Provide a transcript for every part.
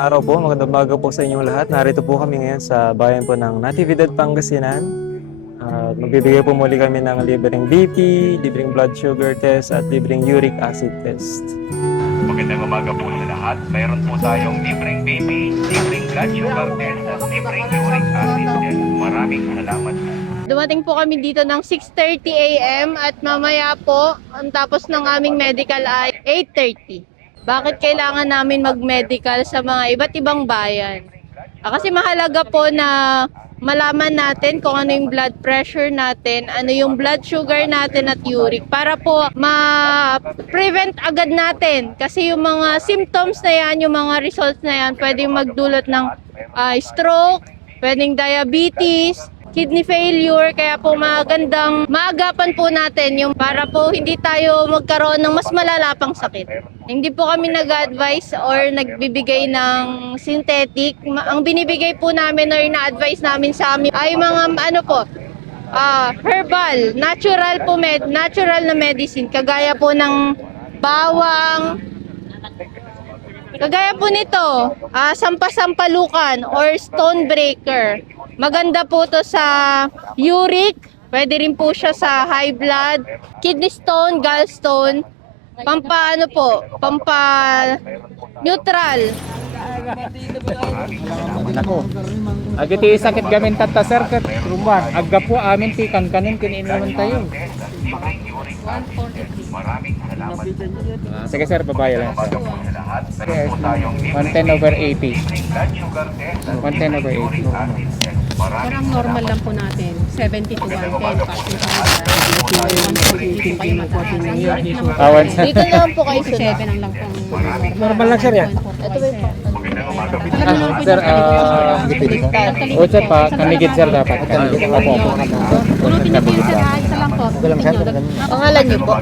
araw po, magandang umaga po sa inyong lahat. Narito po kami ngayon sa bayan po ng Natividad, Pangasinan. Magbibigay po muli kami ng libreng BP, libreng blood sugar test at libreng uric acid test. Magandang umaga po sa lahat. Mayroon po tayong libreng baby, libreng blood sugar test at libreng uric acid test. Maraming salamat po. Dumating po kami dito ng 6:30 AM at mamaya po, ang tapos ng aming medical ay 8:30. Bakit kailangan namin mag-medical sa mga iba't ibang bayan? Kasi mahalaga po na malaman natin kung ano yung blood pressure natin, ano yung blood sugar natin at uric para po ma-prevent agad natin. Kasi yung mga symptoms na yan, yung mga results na yan, pwedeng magdulot ng stroke, pwedeng diabetes, kidney failure, kaya po magandang maagapan po natin yung para po hindi tayo magkaroon ng mas malala pang sakit. Hindi po kami nag-advise or nagbibigay ng synthetic. Ang binibigay po namin or na-advise namin sa amin ay mga herbal, natural na medicine, kagaya po ng bawang, kagaya po nito, sampasampalukan or stonebreaker. Maganda po to sa uric, pwede rin po siya sa high blood, kidney stone, gallstone, pampa neutral. Nako. Agiti sakit gamin tata sir kat rumah. Agga po amin ti kanin kiniinuman tayo. Sige sir, babae lang. Yes. 110/80. 110/80. Parang normal lang po natin, 70 to 110, passing Awan sir. Dito naman po kayo sunod. 7 ang lang po. Normal lang sir yan. Ito ba yung Sir, o sir pa, kanigit sir dapat. Kanigit. Opo. Unutin niyo po yun sir, isa lang po. pangalan niyo po?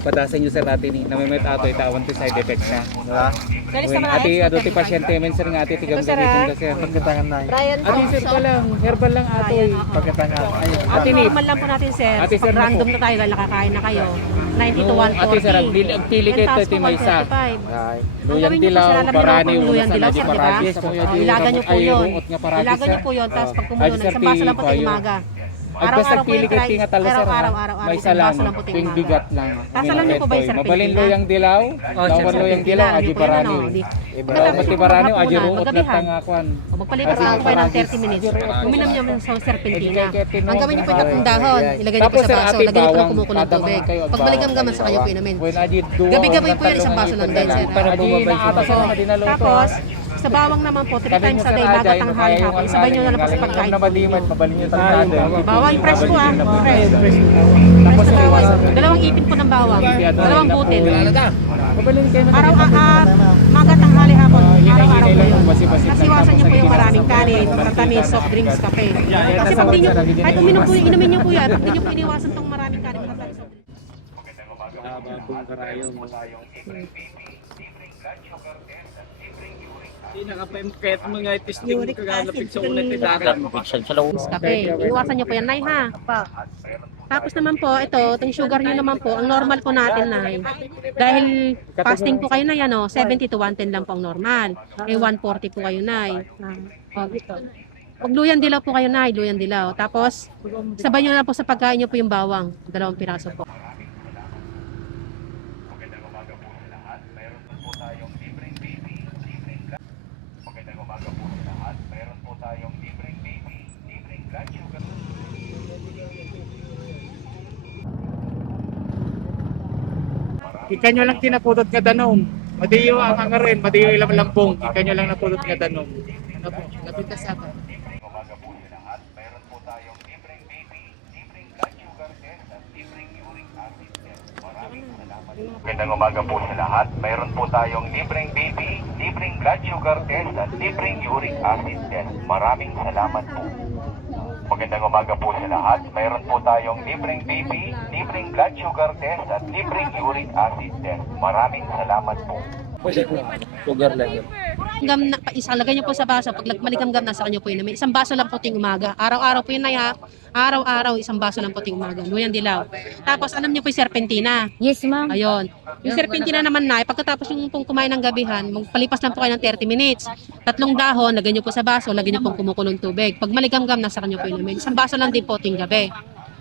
Padasan nyo sir natin ni namimet ato itawan ti side effects na. When ati ado ti pasyente men sir nga ati tigam gamitin ka sir. Pagkatangan na Ryan Ati sir pa lang, herbal lang ato. pagkatangan. Ati ni. Normal lang po natin sir, Ate, sir, pag random na tayo, dahil nakakain na kayo, 90 to 140. Ati sir, ang pili kayo ito may isa. Luyang dilaw, parani, ulas na di paragi. Ilagan nyo po yun. Ruot nga paragi Ilagan nyo sir. po yun, tapos pag kumulo na, isang baso lang po ito umaga. Agkas pili kayo tinga talo sir. Araw-araw, May isa lang, ting bigat lang. Kasalan niyo po ba yung sir? Mabalin luyang dilaw, lawan luyang dilaw, agi parani. Pagkati parani, agi ruot na tangakuan. Magpalipas lang po kayo ng 30 minutes. Uminom niyo sa serpentina. Ang gawin niyo po yung tatlong dahon, ilagay niyo po sa baso, lagyan niyo po ng kumukulong tubig. Pagbalikan-gaman sa kayo po inumin. Gabi-gabi po yan, isang baso lang din sir. Tapos, sa bawang naman po, 3 times a day, bago tanghali hapon. Sabay nyo na lang po sa pagkain. Mabalin nyo tanghali. Bawang fresh po fresh. Fresh na bawang. Dalawang ipin po ng bawang. Dalawang butil. Mabalin kayo na. Maga tanghali hapon. Araw-araw po yun. Kasi iwasan nyo po yung maraming kanin, matamis, soft drinks, kape. Kasi pag di nyo, kahit inumin nyo po yan, pag di nyo po iniwasan tong maraming kanin, matamis, soft drinks. Kahit mga testing kagalapit sa ulit ni dagat. Kape. Iwasan nyo po yan, Nay, ha? Tapos naman po, itong sugar nyo naman po, ang normal po natin, Nay. Dahil fasting po kayo, Nay, 70 to 110 lang po ang normal. 140 po kayo, Nay. Pag luyang dilaw po kayo, Nay, luyang dilaw. Tapos, sabay nyo na po sa pagkain nyo po yung bawang. 2 piraso po. Ika nyo lang tinapudot nga danom. Madiyo ang angarin, madiyo ilang lambong. Ika nyo lang napudot nga danom. Ano po? Lapit ka sa akin. Magandang umaga po sa lahat. Mayroon po tayong libreng baby, libreng blood sugar test at libreng uric acid test. Maraming salamat po. Magandang umaga po sa lahat. Mayroon po tayong libreng baby, libreng blood sugar test at libreng uric acid test. Maraming salamat po. Sugar lang yun. Gam na, isang lagay nyo po sa baso. Pag maligam-gam na sa kanyo po yun. Isang baso lang po ting umaga. Araw-araw po yun, Nay, ha? Araw-araw, isang baso ng puting umaga. Luyang dilaw. Tapos, alam niyo po yung serpentina. Yes, ma'am. Ayun. Yung serpentina naman na, pagkatapos yung pong kumain ng gabihan, magpalipas lang po kayo ng 30 minutes. 3 dahon, lagyan nyo po sa baso, lagyan nyo pong kumukulong tubig. Pag maligamgam, nasa kanyo po inumin. Isang baso lang din po tuwing gabi.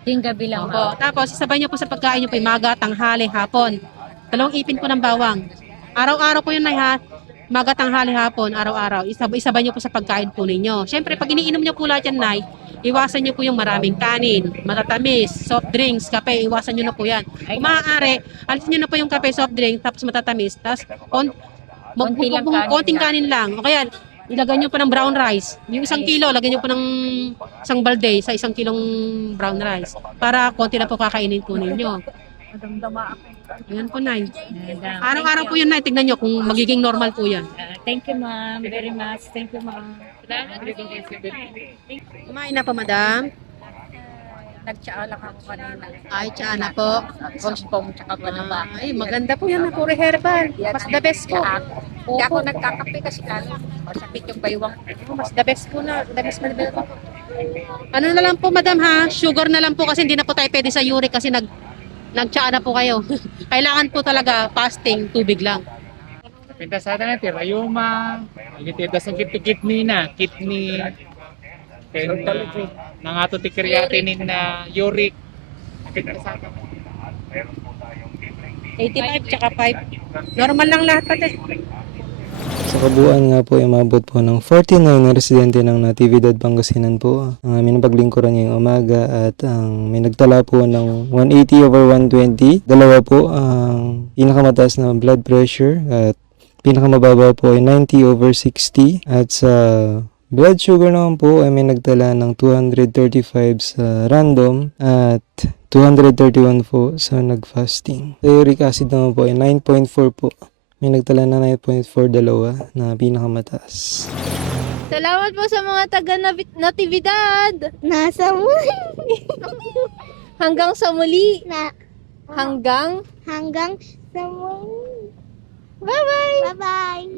Ting gabi lang, Opo. ma'am. Tapos, isabay nyo po sa pagkain nyo po yung maga, tanghali, hapon. 2 ipin po ng bawang. Araw-araw po yun, Nay, ha? Maga, tanghali, hapon, araw-araw. Isabay nyo po sa pagkain po ninyo. Siyempre, pag iniinom nyo po lahat yan, Nay, iwasan nyo po yung maraming kanin, matatamis, soft drinks, kape, iwasan nyo na po yan. Kung maaari, alisin nyo na po yung kape, soft drink, tapos matatamis, tapos Konti lang kanin konting lang. kanin lang. O kaya, ilagay nyo pa ng brown rice. Yung 1 kilo, lagyan nyo po ng isang balde sa 1 kilong brown rice. Para konti na po kakainin po ninyo. Ayan po, Nay. Araw-araw po yun, Nay. Tignan nyo kung magiging normal po yan. Thank you, ma'am. Very much. Thank you, ma'am. Kumain na po, madam. Nagtsaa lang ako kanina. Ay, tsaa na po. Kongkong tsaka panaba. Ay, maganda po yan na puro herbal. Mas the best po. Hindi ako nagkakape kasi lalo. Masakit yung baywang. Mas the best po na. The best na the best. Ano na lang po, madam, ha? Sugar na lang po kasi hindi na po tayo pwede sa uric kasi nagtsaa na po kayo. Kailangan po talaga fasting, tubig lang. Pinta sa atin natin, rayuma, igitidas ang kidney na, kidney, nang ato ti creatinine na uric. Pinta sa atin. 85 tsaka 5. Normal lang lahat pati. Sa kabuuan nga po, umabot po ng 49 na residente ng Natividad, Pangasinan po. Ang aming napaglingkuran ngayong umaga at may nagtala po ng 180/120. Dalawa po ang pinakamataas na blood pressure at pinakamababa po ay 90/60. At sa blood sugar naman po ay may nagtala ng 235 sa random at 231 po sa nag-fasting. Sa uric acid naman po ay 9.4 po. May nagtala na 9.4, dalawa na pinakamataas. Salamat po sa mga taga Natividad. Nasa muli. Hanggang sa muli. Na, Hanggang hanggang sa muli. bye-bye. Bye-bye.